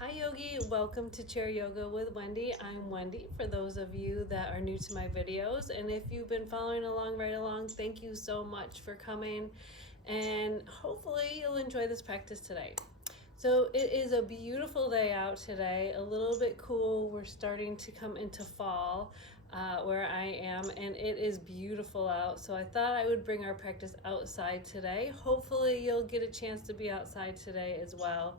Hi Yogi, welcome to Chair Yoga with Wendy. I'm Wendy for those of you that are new to my videos, and if you've been following along right along, thank you so much for coming, and hopefully you'll enjoy this practice today. So it is a beautiful day out today, a little bit cool. We're starting to come into fall where I am, and it is beautiful out. So I thought I would bring our practice outside today. Hopefully you'll get a chance to be outside today as well.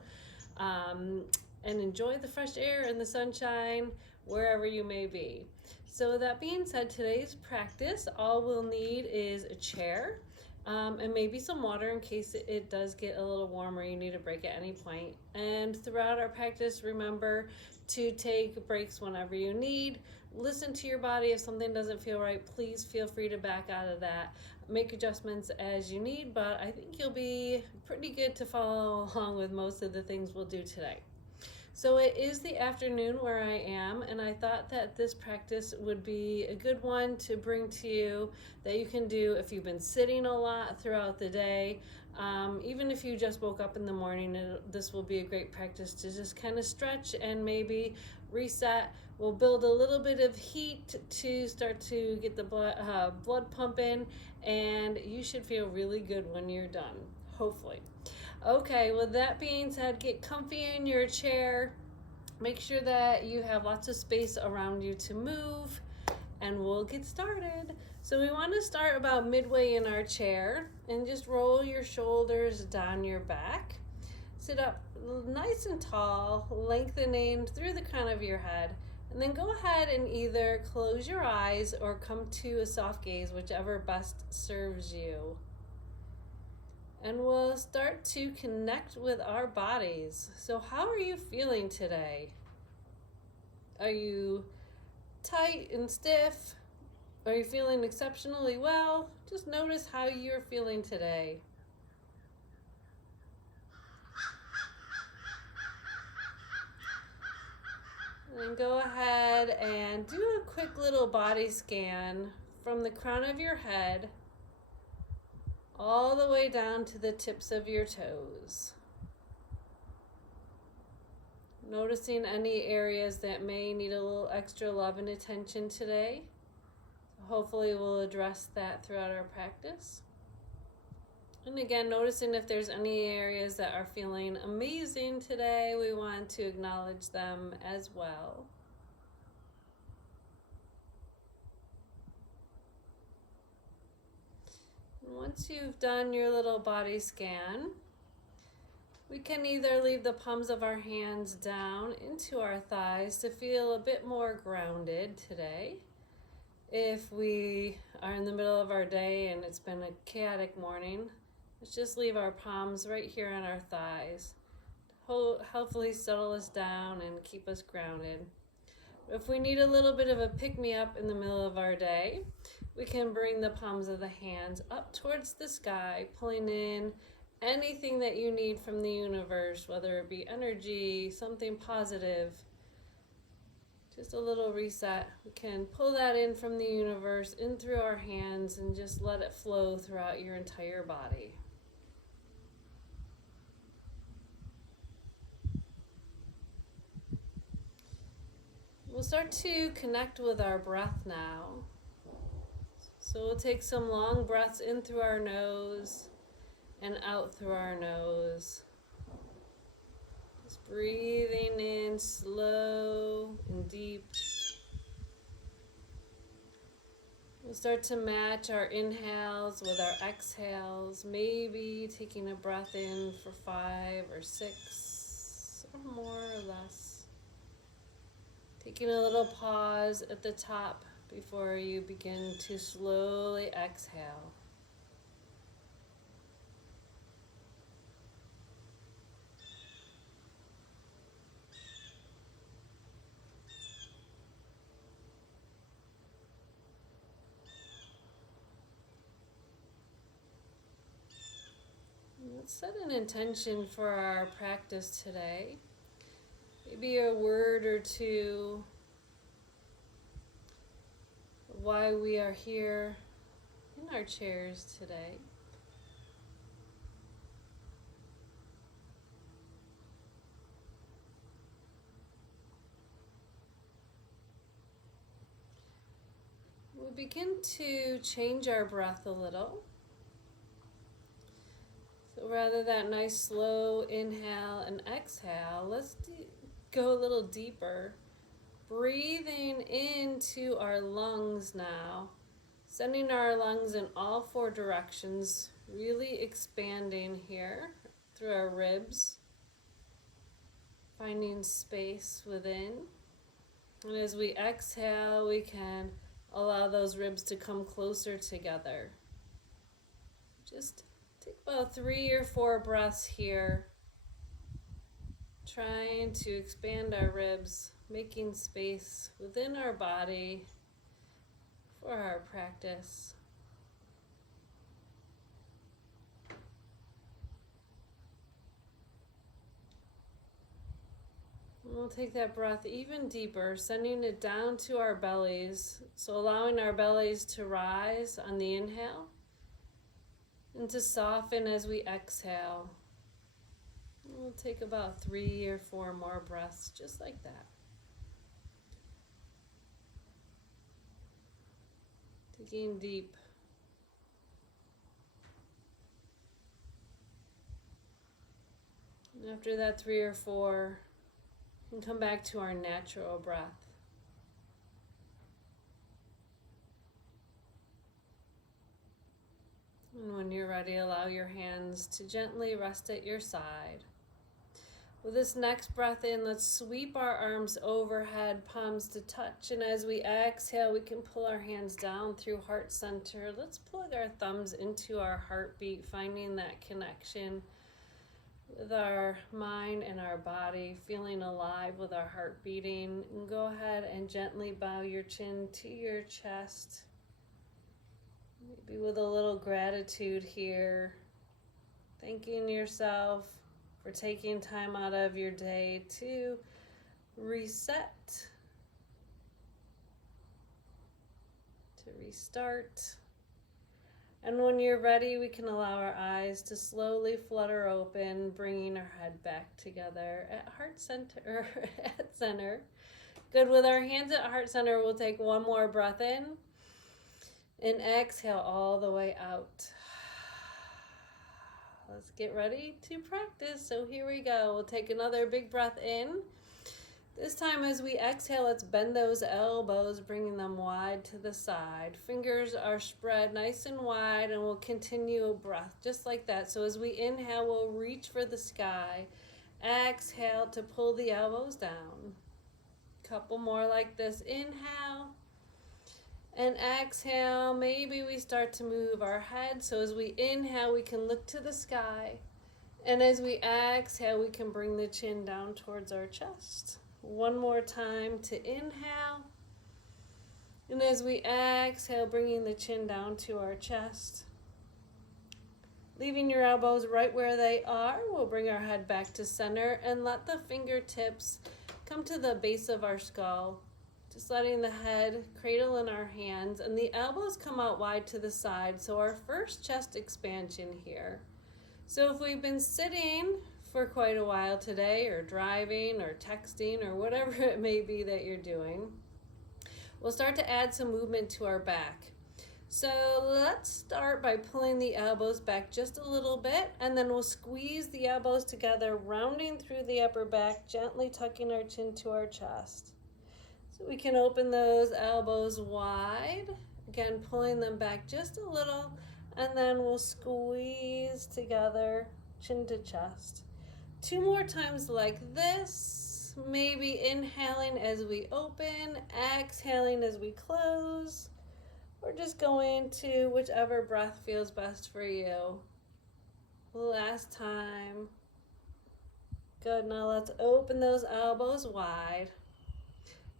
And enjoy the fresh air and the sunshine wherever you may be. So that being said, today's practice, all we'll need is a chair and maybe some water in case it does get a little warmer, you need a break at any point. And throughout our practice, remember to take breaks whenever you need. Listen to your body. If something doesn't feel right, please feel free to back out of that. Make adjustments as you need, but I think you'll be pretty good to follow along with most of the things we'll do today. So it is the afternoon where I am, and I thought that this practice would be a good one to bring to you that you can do if you've been sitting a lot throughout the day. Even if you just woke up in the morning, this will be a great practice to just kind of stretch and maybe reset. We'll build a little bit of heat to start to get the blood pumping, and you should feel really good when you're done, hopefully. Okay, with that being said, get comfy in your chair. Make sure that you have lots of space around you to move, and we'll get started. So we want to start about midway in our chair and just roll your shoulders down your back. Sit up nice and tall, lengthening through the crown of your head, and then go ahead and either close your eyes or come to a soft gaze, whichever best serves you. And we'll start to connect with our bodies. So how are you feeling today? Are you tight and stiff? Are you feeling exceptionally well? Just notice how you're feeling today. And go ahead and do a quick little body scan from the crown of your head all the way down to the tips of your toes. Noticing any areas that may need a little extra love and attention today. Hopefully we'll address that throughout our practice. And again, noticing if there's any areas that are feeling amazing today, we want to acknowledge them as well. Once you've done your little body scan, we can either leave the palms of our hands down into our thighs to feel a bit more grounded today. If we are in the middle of our day and it's been a chaotic morning, let's just leave our palms right here on our thighs. Hopefully settle us down and keep us grounded. If we need a little bit of a pick-me-up in the middle of our day, we can bring the palms of the hands up towards the sky, pulling in anything that you need from the universe, whether it be energy, something positive, just a little reset. We can pull that in from the universe, in through our hands, and just let it flow throughout your entire body. We'll start to connect with our breath now. So we'll take some long breaths in through our nose and out through our nose. Just breathing in slow and deep. We'll start to match our inhales with our exhales, maybe taking a breath in for 5 or 6 or more or less. Taking a little pause at the top before you begin to slowly exhale. Let's set an intention for our practice today. Maybe a word or two of why we are here in our chairs today. we begin to change our breath a little. So rather that nice slow inhale and exhale, let's go a little deeper. Breathing into our lungs now, sending our lungs in all four directions, really expanding here through our ribs, finding space within. And as we exhale, we can allow those ribs to come closer together. Just take about 3 or 4 breaths here, trying to expand our ribs, making space within our body for our practice. And we'll take that breath even deeper, sending it down to our bellies, so allowing our bellies to rise on the inhale and to soften as we exhale. We'll take about 3 or 4 more breaths just like that. Taking deep. And after that 3 or 4, we can come back to our natural breath. And when you're ready, allow your hands to gently rest at your side. With this next breath in, let's sweep our arms overhead, palms to touch. And as we exhale, we can pull our hands down through heart center. Let's plug our thumbs into our heartbeat, finding that connection with our mind and our body, feeling alive with our heart beating. And go ahead and gently bow your chin to your chest. Maybe with a little gratitude here, thanking yourself for taking time out of your day to reset, to restart. And when you're ready, we can allow our eyes to slowly flutter open, bringing our head back together at heart center, or at center. Good. With our hands at heart center, we'll take one more breath in and exhale all the way out. Let's get ready to practice. So here we go. We'll take another big breath in. This time as we exhale, let's bend those elbows, bringing them wide to the side. Fingers are spread nice and wide, and we'll continue a breath just like that. So as we inhale, we'll reach for the sky. Exhale to pull the elbows down. Couple more like this. Inhale. And exhale, maybe we start to move our head. So as we inhale, we can look to the sky. And as we exhale, we can bring the chin down towards our chest. One more time to inhale. And as we exhale, bringing the chin down to our chest. Leaving your elbows right where they are, we'll bring our head back to center and let the fingertips come to the base of our skull. Just letting the head cradle in our hands and the elbows come out wide to the side. So our first chest expansion here. So if we've been sitting for quite a while today, or driving or texting or whatever it may be that you're doing, we'll start to add some movement to our back. So let's start by pulling the elbows back just a little bit, and then we'll squeeze the elbows together, rounding through the upper back, gently tucking our chin to our chest. So we can open those elbows wide, again pulling them back just a little, and then we'll squeeze together, chin to chest. 2 more times like this, maybe inhaling as we open, exhaling as we close, or just going to whichever breath feels best for you. Last time. Good, now let's open those elbows wide.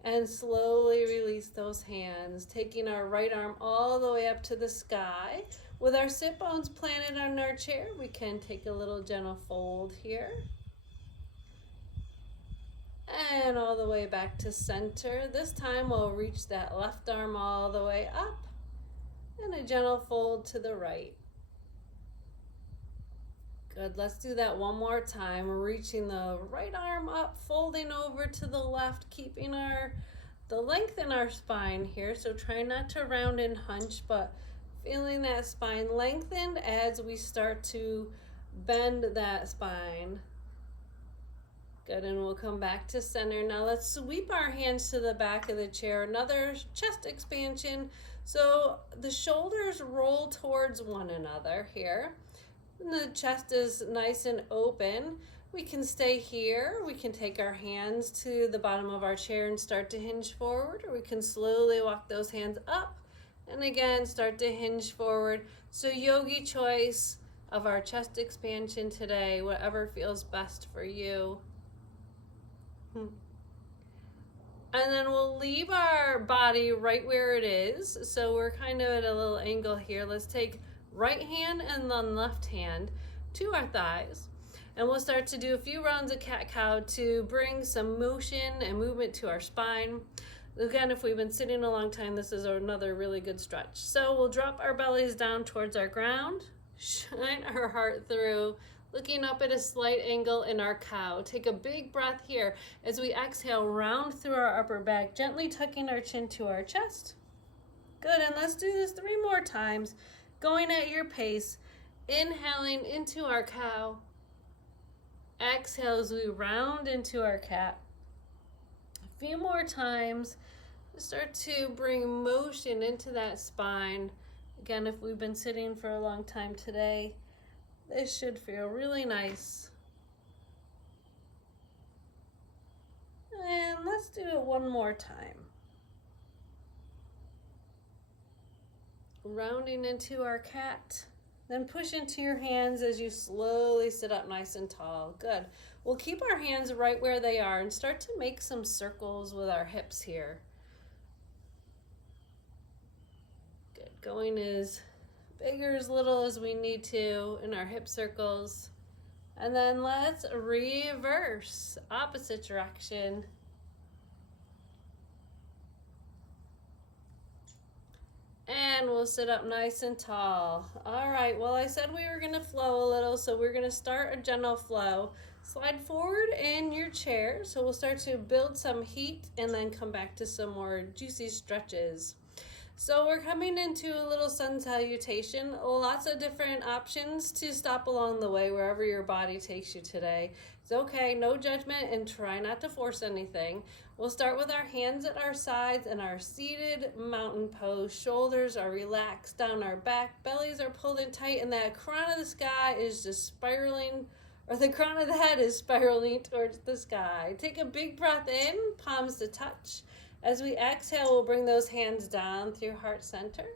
And slowly release those hands, taking our right arm all the way up to the sky. With our sit bones planted on our chair, we can take a little gentle fold here. And all the way back to center. This time we'll reach that left arm all the way up. And a gentle fold to the right. Good, let's do that one more time. Reaching the right arm up, folding over to the left, keeping our the length in our spine here. So try not to round and hunch, but feeling that spine lengthened as we start to bend that spine. Good, and we'll come back to center. Now let's sweep our hands to the back of the chair. Another chest expansion. So the shoulders roll towards one another here. And the chest is nice and open. We can stay here. We can take our hands to the bottom of our chair and start to hinge forward, or we can slowly walk those hands up and again start to hinge forward. So yogi choice of our chest expansion today, whatever feels best for you. And then we'll leave our body right where it is. So we're kind of at a little angle here. Let's take right hand and then left hand to our thighs. And we'll start to do a few rounds of cat-cow to bring some motion and movement to our spine. Again, if we've been sitting a long time, this is another really good stretch. So we'll drop our bellies down towards our ground, shine our heart through, looking up at a slight angle in our cow. Take a big breath here as we exhale, round through our upper back, gently tucking our chin to our chest. Good, and let's do this 3 more times, going at your pace, inhaling into our cow. Exhale as we round into our cat. A few more times. Start to bring motion into that spine. Again, if we've been sitting for a long time today, this should feel really nice. And let's do it one more time. Rounding into our cat. Then push into your hands as you slowly sit up nice and tall. Good. We'll keep our hands right where they are and start to make some circles with our hips here. Good. Going as big or as little as we need to in our hip circles. And then let's reverse, opposite direction. And we'll sit up nice and tall. All right, well, I said we were gonna flow a little, so we're gonna start a gentle flow. Slide forward in your chair. So we'll start to build some heat and then come back to some more juicy stretches. So we're coming into a little sun salutation. Lots of different options to stop along the way wherever your body takes you today. It's okay, no judgment, and try not to force anything. We'll start with our hands at our sides and our seated mountain pose. Shoulders are relaxed down our back, bellies are pulled in tight, and that crown of the sky is just spiraling, or the crown of the head is spiraling towards the sky. Take a big breath in, palms to touch. As we exhale, we'll bring those hands down through heart center.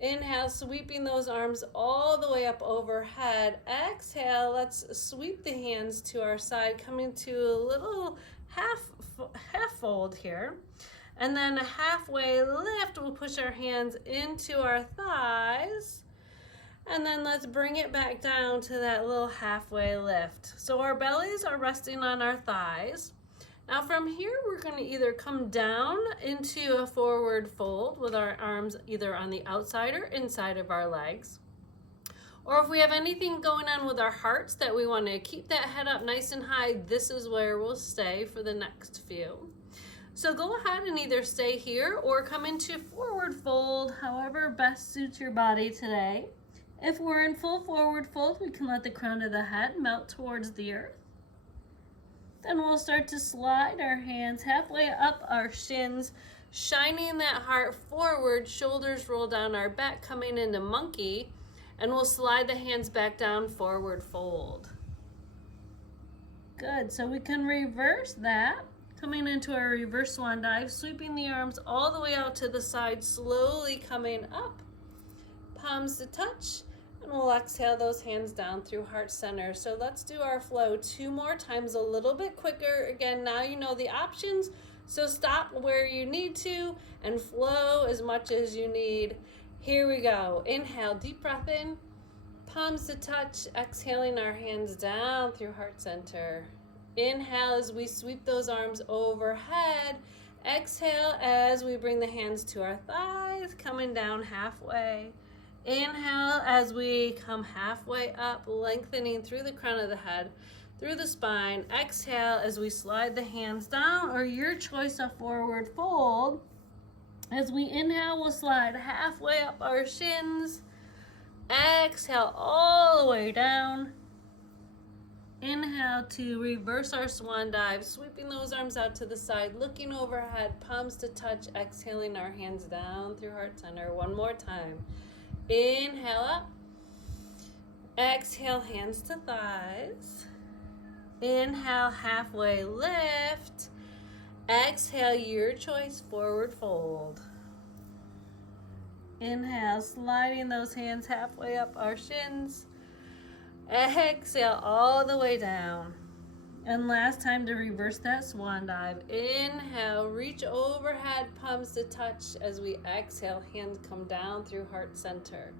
Inhale, sweeping those arms all the way up overhead. Exhale, let's sweep the hands to our side, coming to a little half fold here. And then a halfway lift, we'll push our hands into our thighs. And then let's bring it back down to that little halfway lift. So our bellies are resting on our thighs. Now from here, we're going to either come down into a forward fold with our arms either on the outside or inside of our legs. Or if we have anything going on with our hearts that we want to keep that head up nice and high, this is where we'll stay for the next few. So go ahead and either stay here or come into forward fold, however best suits your body today. If we're in full forward fold, we can let the crown of the head melt towards the earth. Then we'll start to slide our hands halfway up our shins, shining that heart forward, shoulders roll down our back, coming into monkey, and we'll slide the hands back down, forward fold. Good, so we can reverse that, coming into our reverse swan dive, sweeping the arms all the way out to the side, slowly coming up, palms to touch. And we'll exhale those hands down through heart center. So let's do our flow 2 more times, a little bit quicker. Again, now you know the options, so stop where you need to and flow as much as you need. Here we go. Inhale, deep breath in, palms to touch, exhaling our hands down through heart center. Inhale as we sweep those arms overhead. Exhale as we bring the hands to our thighs, coming down halfway. Inhale as we come halfway up, lengthening through the crown of the head. through the spine. Exhale as we slide the hands down, or your choice of forward fold. As we inhale, we'll slide halfway up our shins. Exhale all the way down. Inhale to reverse our swan dive, sweeping those arms out to the side, looking overhead, palms to touch, exhaling our hands down through heart center. One more time. Inhale up. Exhale, hands to thighs. Inhale, halfway lift. Exhale, your choice, forward fold. Inhale, sliding those hands halfway up our shins. Exhale all the way down. And last time to reverse that swan dive. Inhale, reach overhead, palms to touch. As we exhale, hands come down through heart center.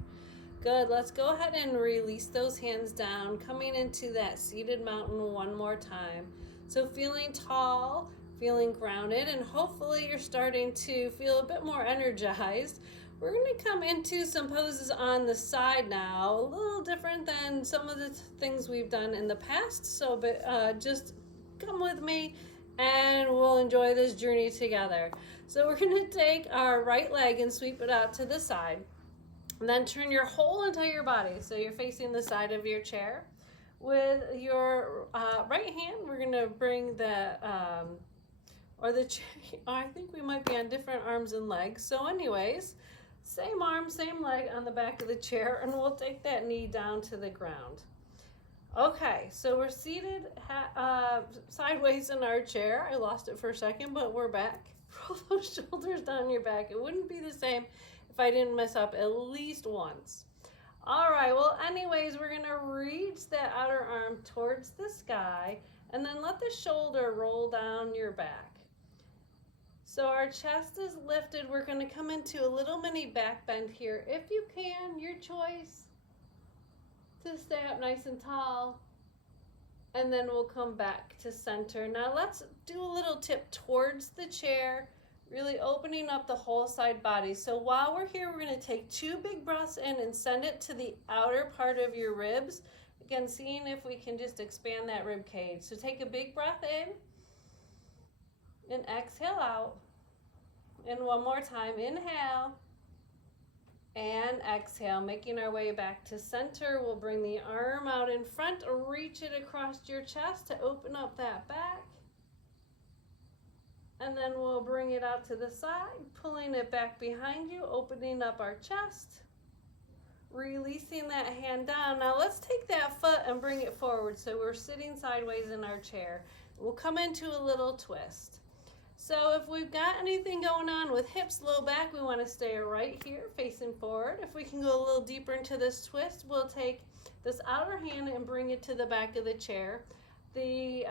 Good, let's go ahead and release those hands down, coming into that seated mountain one more time. So feeling tall, feeling grounded, and hopefully you're starting to feel a bit more energized. We're going to come into some poses on the side now, a little different than some of the things we've done in the past. So just come with me and we'll enjoy this journey together. So we're going to take our right leg and sweep it out to the side. And then turn your whole entire body. So you're facing the side of your chair. With your right hand, we're going to bring I think we might be on different arms and legs. So anyways, same arm, same leg on the back of the chair, and we'll take that knee down to the ground. Okay, so we're seated sideways in our chair. I lost it for a second, but we're back. Roll those shoulders down your back. It wouldn't be the same if I didn't mess up at least once. All right, well, anyways, we're gonna reach that outer arm towards the sky, and then let the shoulder roll down your back. So our chest is lifted. We're going to come into a little mini back bend here. If you can, your choice to stay up nice and tall. And then we'll come back to center. Now let's do a little tip towards the chair, really opening up the whole side body. So while we're here, we're going to take 2 big breaths in and send it to the outer part of your ribs. Again, seeing if we can just expand that rib cage. So take a big breath in. And exhale out. And one more time, inhale and exhale, making our way back to center. We'll bring the arm out in front, reach it across your chest to open up that back. And then we'll bring it out to the side, pulling it back behind you, opening up our chest, releasing that hand down. Now let's take that foot and bring it forward. So we're sitting sideways in our chair. We'll come into a little twist. So if we've got anything going on with hips, low back, we want to stay right here facing forward. If we can go a little deeper into this twist, we'll take this outer hand and bring it to the back of the chair. The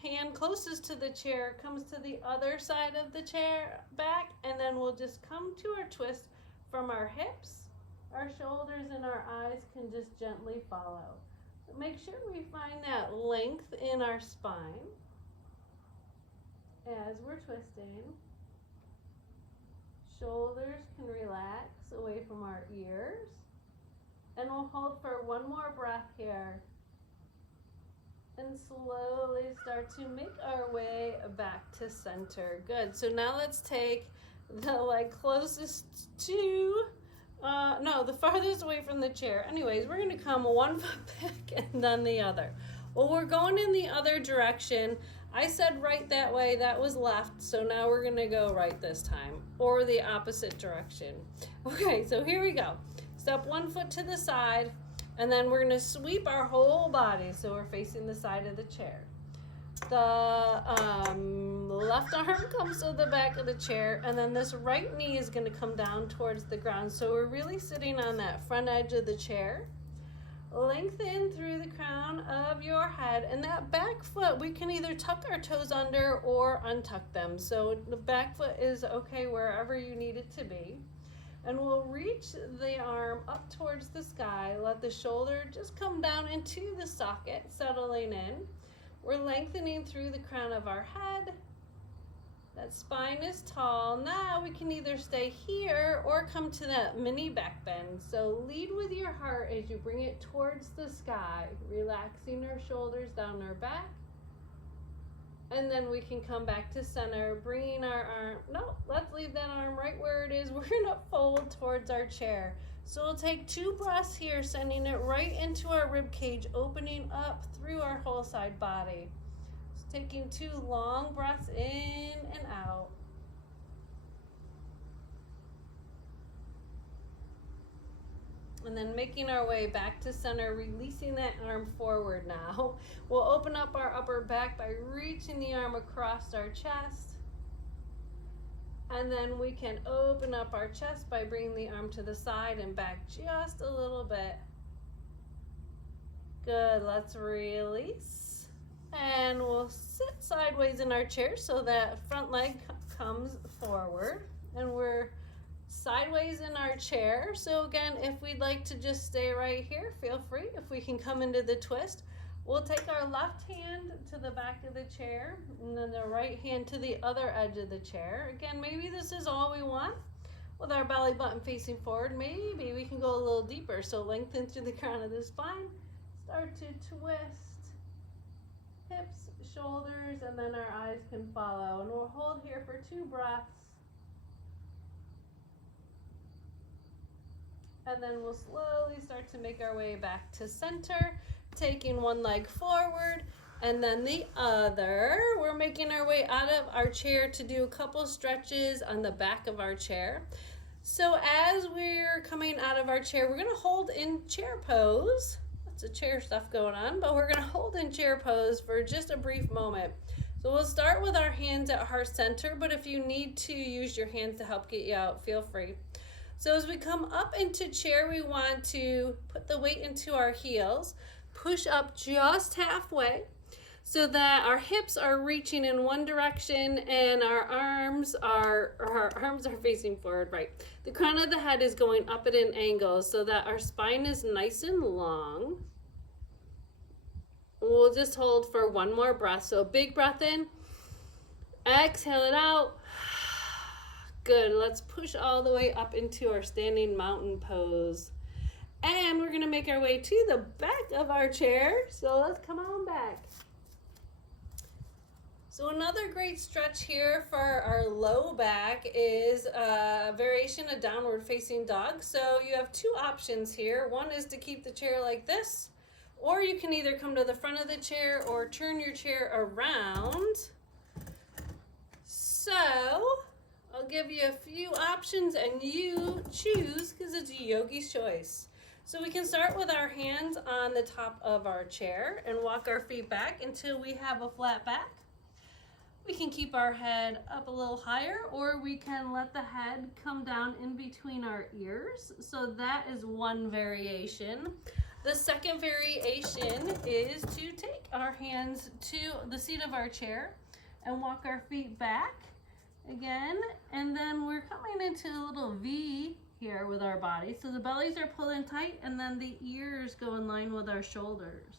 hand closest to the chair comes to the other side of the chair back, and then we'll just come to our twist from our hips. Our shoulders and our eyes can just gently follow. So make sure we find that length in our spine as we're twisting. Shoulders can relax away from our ears. And we'll hold for one more breath here. And slowly start to make our way back to center. Good. So now let's take the leg closest to, the farthest away from the chair. Anyways, we're going to come one foot back and then the other. Well, we're going in the other direction. I said right that way, that was left, so now we're gonna go right this time, or the opposite direction. Okay, so here we go. Step one foot to the side, and then we're gonna sweep our whole body, so we're facing the side of the chair. The left arm comes to the back of the chair, and then this right knee is gonna come down towards the ground, so we're really sitting on that front edge of the chair. Lengthen through the crown of your head, and that back foot, we can either tuck our toes under or untuck them. So the back foot is okay wherever you need it to be. And we'll reach the arm up towards the sky. Let the shoulder just come down into the socket, settling in. We're lengthening through the crown of our head. That spine is tall. Now we can either stay here or come to that mini back bend. So lead with your heart as you bring it towards the sky, relaxing our shoulders down our back. And then we can come back to center, bringing our arm, no, let's leave that arm right where it is. We're gonna fold towards our chair. So we'll take 2 breaths here, sending it right into our rib cage, opening up through our whole side body. So taking 2 long breaths in and out. And then making our way back to center, releasing that arm forward now. We'll open up our upper back by reaching the arm across our chest. And then we can open up our chest by bringing the arm to the side and back just a little bit. Good, let's release. And we'll sit sideways in our chair so that front leg comes forward. And we're sideways in our chair. So again, if we'd like to just stay right here, feel free. If we can come into the twist, we'll take our left hand to the back of the chair and then the right hand to the other edge of the chair. Again, maybe this is all we want with our belly button facing forward. Maybe we can go a little deeper. So lengthen through the crown of the spine, start to twist hips, shoulders, and then our eyes can follow. And we'll hold here for 2 breaths. And then we'll slowly start to make our way back to center, taking one leg forward and then the other. We're making our way out of our chair to do a couple stretches on the back of our chair. So as we're coming out of our chair, we're gonna hold in chair pose. Lots of chair stuff going on, but we're gonna hold in chair pose for just a brief moment. So we'll start with our hands at heart center, but if you need to use your hands to help get you out, feel free. So as we come up into chair, we want to put the weight into our heels, push up just halfway so that our hips are reaching in one direction and our arms are facing forward, right? The crown of the head is going up at an angle so that our spine is nice and long. We'll just hold for 1 more breath. So big breath in, exhale it out. Good, let's push all the way up into our standing mountain pose. And we're gonna make our way to the back of our chair. So let's come on back. So another great stretch here for our low back is a variation of downward facing dog. So you have 2 options here. One is to keep the chair like this, or you can either come to the front of the chair or turn your chair around. So I'll give you a few options and you choose because it's a yogi's choice. So we can start with our hands on the top of our chair and walk our feet back until we have a flat back. We can keep our head up a little higher, or we can let the head come down in between our ears. So that is one variation. The second variation is to take our hands to the seat of our chair and walk our feet back again, and then we're coming into a little V here with our body. So the bellies are pulling tight and then the ears go in line with our shoulders.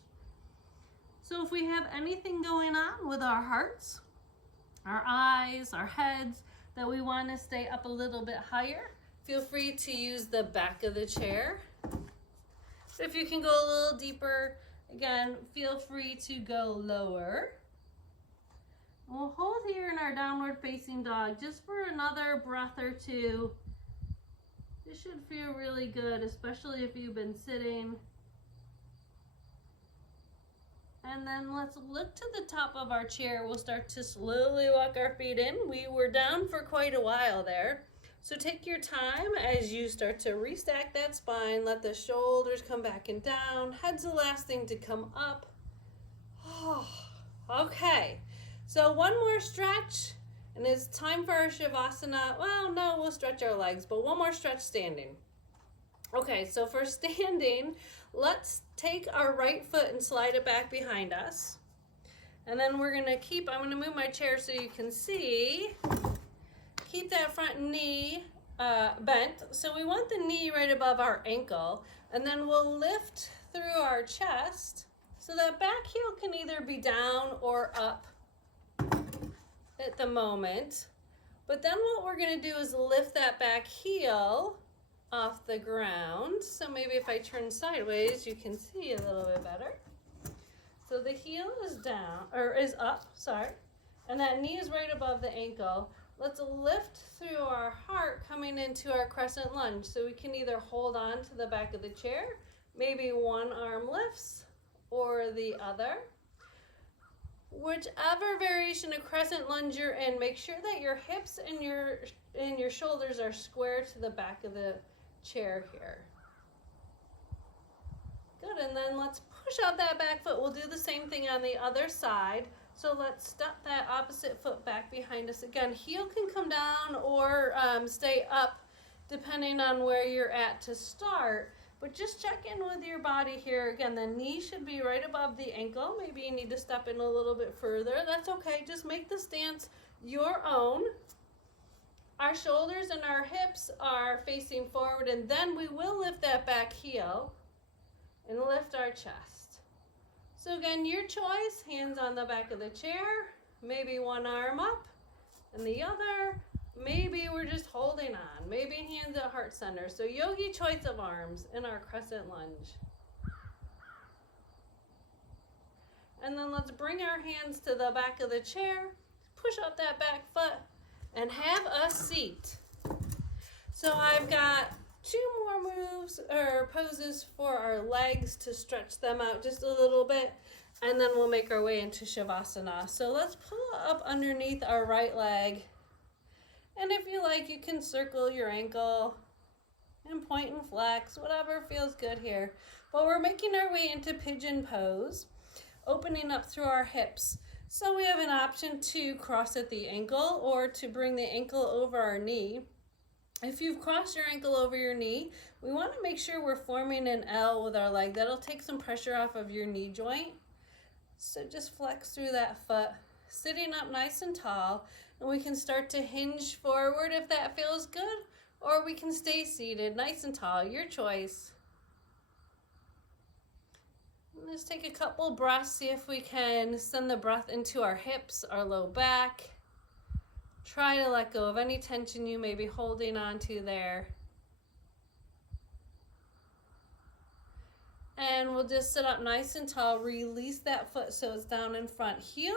So if we have anything going on with our hearts, our eyes, our heads, that we want to stay up a little bit higher, feel free to use the back of the chair. So if you can go a little deeper, again, feel free to go lower. We'll hold here in our downward facing dog just for another breath or 2. This should feel really good, especially if you've been sitting. And then let's look to the top of our chair. We'll start to slowly walk our feet in. We were down for quite a while there. So take your time as you start to restack that spine. Let the shoulders come back and down. Head's the last thing to come up. Okay. So one more stretch, and it's time for our Shavasana. Well, no, we'll stretch our legs, but one more stretch standing. Okay, so for standing, let's take our right foot and slide it back behind us. And then we're gonna I'm gonna move my chair so you can see. Keep that front knee bent. So we want the knee right above our ankle, and then we'll lift through our chest so that back heel can either be down or up. at the moment. But then what we're gonna do is lift that back heel off the ground. So maybe if I turn sideways, you can see a little bit better. So the heel is down, or is up, sorry. And that knee is right above the ankle. Let's lift through our heart coming into our crescent lunge. So we can either hold on to the back of the chair, maybe one arm lifts or the other. Whichever variation of crescent lunge you're in, make sure that your hips and your shoulders are square to the back of the chair here. Good, and then let's push out that back foot. We'll do the same thing on the other side. So let's step that opposite foot back behind us. Again, heel can come down or stay up depending on where you're at to start. But just check in with your body here. Again, the knee should be right above the ankle. Maybe you need to step in a little bit further. That's okay. Just make the stance your own. Our shoulders and our hips are facing forward, and then we will lift that back heel and lift our chest. So again, your choice, hands on the back of the chair, maybe one arm up and the other. Maybe we're just holding on. Maybe hands at heart center. So yogi choice of arms in our crescent lunge. And then let's bring our hands to the back of the chair, push out that back foot, and have a seat. So I've got 2 more moves or poses for our legs to stretch them out just a little bit, and then we'll make our way into Shavasana. So let's pull up underneath our right leg. And if you like, you can circle your ankle and point and flex, whatever feels good here. But we're making our way into Pigeon Pose, opening up through our hips. So we have an option to cross at the ankle or to bring the ankle over our knee. If you've crossed your ankle over your knee, we want to make sure we're forming an L with our leg. That'll take some pressure off of your knee joint. So just flex through that foot, sitting up nice and tall. And we can start to hinge forward if that feels good, or we can stay seated nice and tall, your choice. Let's take a couple breaths, see if we can send the breath into our hips, our low back. Try to let go of any tension you may be holding on to there. And we'll just sit up nice and tall, release that foot so it's down in front. Heel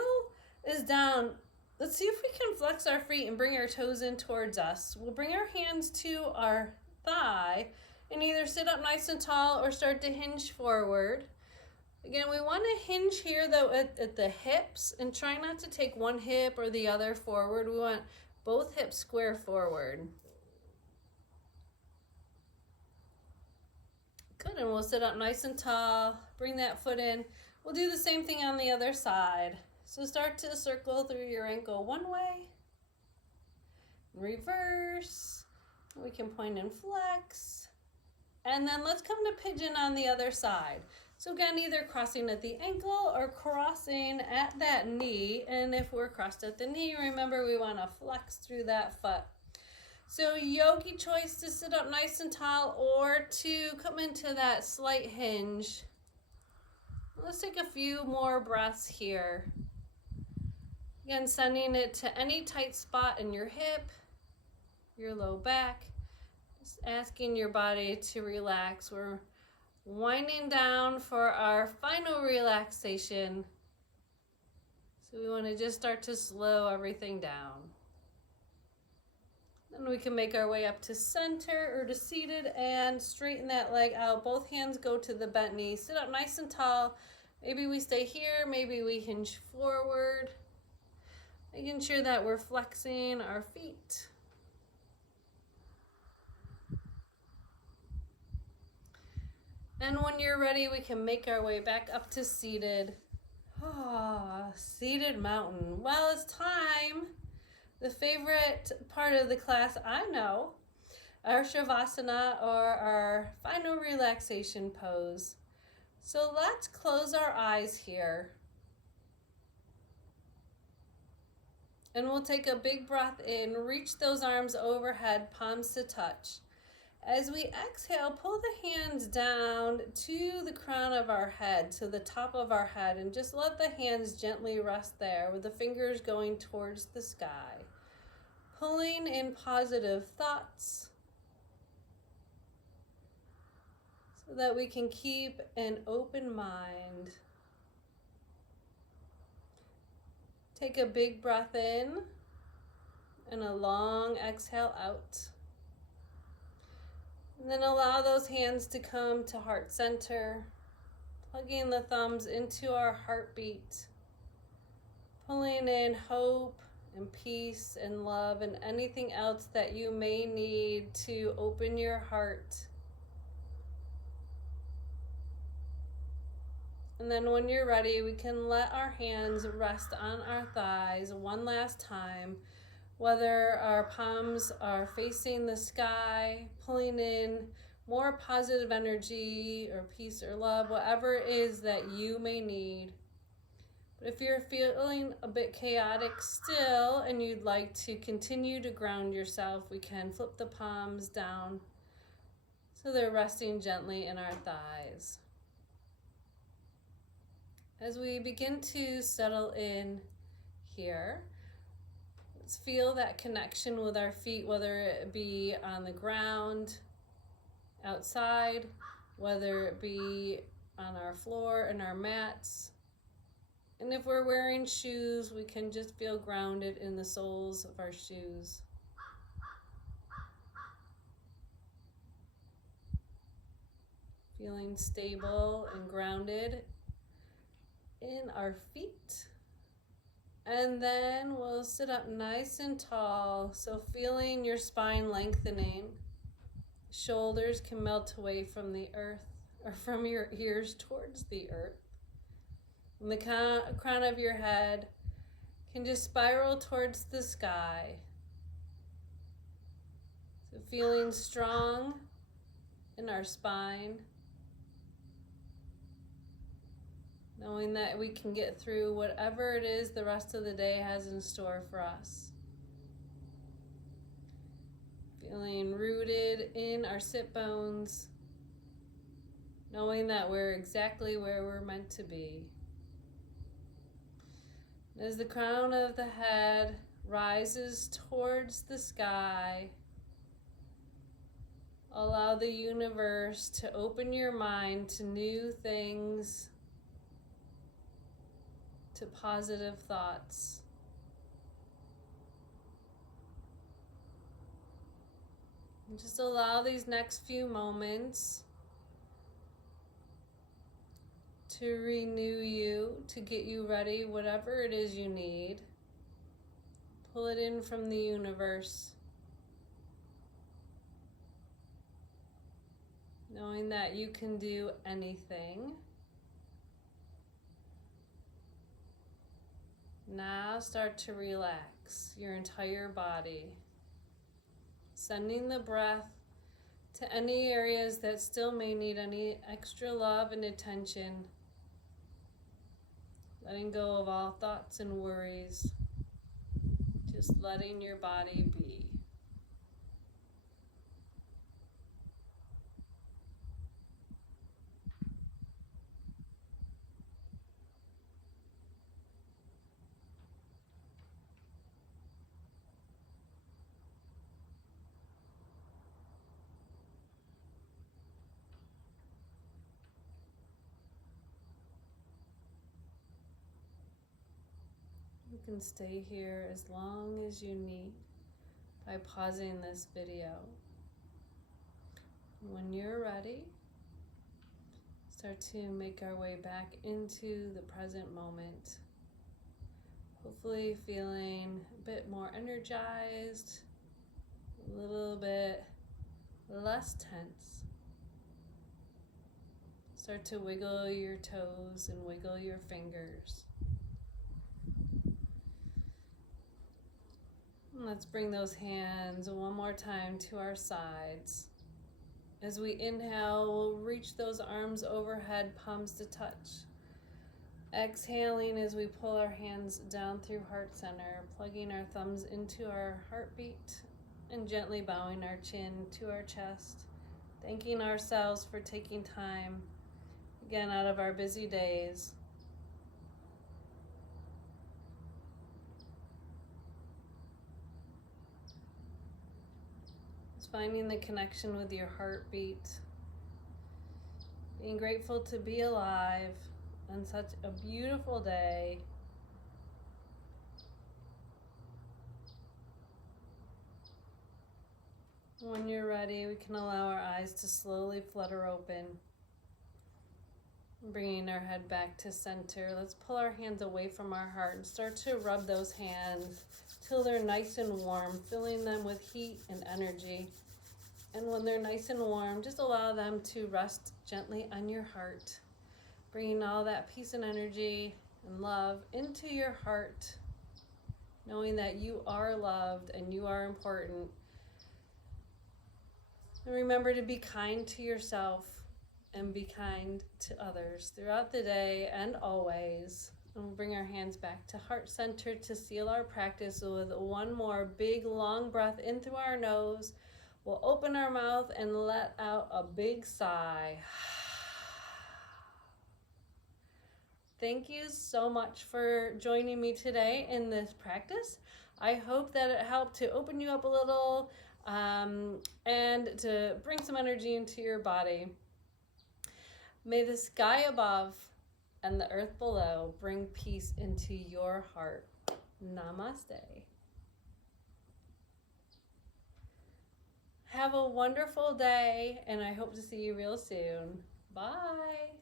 is down. Let's see if we can flex our feet and bring our toes in towards us. We'll bring our hands to our thigh and either sit up nice and tall or start to hinge forward. Again, we want to hinge here though at the hips and try not to take one hip or the other forward. We want both hips square forward. Good, and we'll sit up nice and tall, bring that foot in. We'll do the same thing on the other side. So start to circle through your ankle one way, reverse, we can point and flex, and then let's come to pigeon on the other side. So again, either crossing at the ankle or crossing at that knee, and if we're crossed at the knee, remember we want to flex through that foot. So yogi choice to sit up nice and tall or to come into that slight hinge. Let's take a few more breaths here. Again, sending it to any tight spot in your hip, your low back. Just asking your body to relax. We're winding down for our final relaxation. So we want to just start to slow everything down. Then we can make our way up to center or to seated and straighten that leg out. Both hands go to the bent knee. Sit up nice and tall. Maybe we stay here, maybe we hinge forward. Making sure that we're flexing our feet. And when you're ready, we can make our way back up to seated. Seated mountain. Well, it's time. The favorite part of the class, I know, our Shavasana or our final relaxation pose. So let's close our eyes here. And we'll take a big breath in, reach those arms overhead, palms to touch. As we exhale, pull the hands down to the crown of our head, to the top of our head, and just let the hands gently rest there with the fingers going towards the sky. Pulling in positive thoughts so that we can keep an open mind. Take a big breath in and a long exhale out. And then allow those hands to come to heart center, plugging the thumbs into our heartbeat, pulling in hope and peace and love and anything else that you may need to open your heart. And then when you're ready, we can let our hands rest on our thighs one last time, whether our palms are facing the sky, pulling in more positive energy or peace or love, whatever it is that you may need. But if you're feeling a bit chaotic still and you'd like to continue to ground yourself, we can flip the palms down so they're resting gently in our thighs. As we begin to settle in here, let's feel that connection with our feet, whether it be on the ground, outside, whether it be on our floor and our mats. And if we're wearing shoes, we can just feel grounded in the soles of our shoes. Feeling stable and grounded in our feet. And then we'll sit up nice and tall, so feeling your spine lengthening. Shoulders can melt away from the earth, or from your ears towards the earth. And the crown of your head can just spiral towards the sky. So feeling strong in our spine, knowing that we can get through whatever it is the rest of the day has in store for us. Feeling rooted in our sit bones, knowing that we're exactly where we're meant to be. As the crown of the head rises towards the sky, allow the universe to open your mind to new things, to positive thoughts. And just allow these next few moments to renew you, to get you ready, whatever it is you need. Pull it in from the universe, knowing that you can do anything. Now start to relax your entire body, sending the breath to any areas that still may need any extra love and attention, letting go of all thoughts and worries, just letting your body be. You can stay here as long as you need by pausing this video. When you're ready, start to make our way back into the present moment. Hopefully feeling a bit more energized, a little bit less tense. Start to wiggle your toes and wiggle your fingers. And let's bring those hands one more time to our sides. As we inhale, we'll reach those arms overhead, palms to touch. Exhaling as we pull our hands down through heart center, plugging our thumbs into our heartbeat and gently bowing our chin to our chest, Thanking ourselves for taking time, again, out of our busy days. Just finding the connection with your heartbeat. Being grateful to be alive on such a beautiful day. When you're ready, we can allow our eyes to slowly flutter open. Bringing our head back to center. Let's pull our hands away from our heart and start to rub those hands till they're nice and warm, filling them with heat and energy. And when they're nice and warm, just allow them to rest gently on your heart, bringing all that peace and energy and love into your heart, knowing that you are loved and you are important. And remember to be kind to yourself and be kind to others throughout the day and always. And we'll bring our hands back to heart center to seal our practice with one more big long breath in through our nose. We'll open our mouth and let out a big sigh. Thank you so much for joining me today in this practice. I hope that it helped to open you up a little and to bring some energy into your body. May the sky above and the earth below bring peace into your heart. Namaste. Have a wonderful day, and I hope to see you real soon. Bye.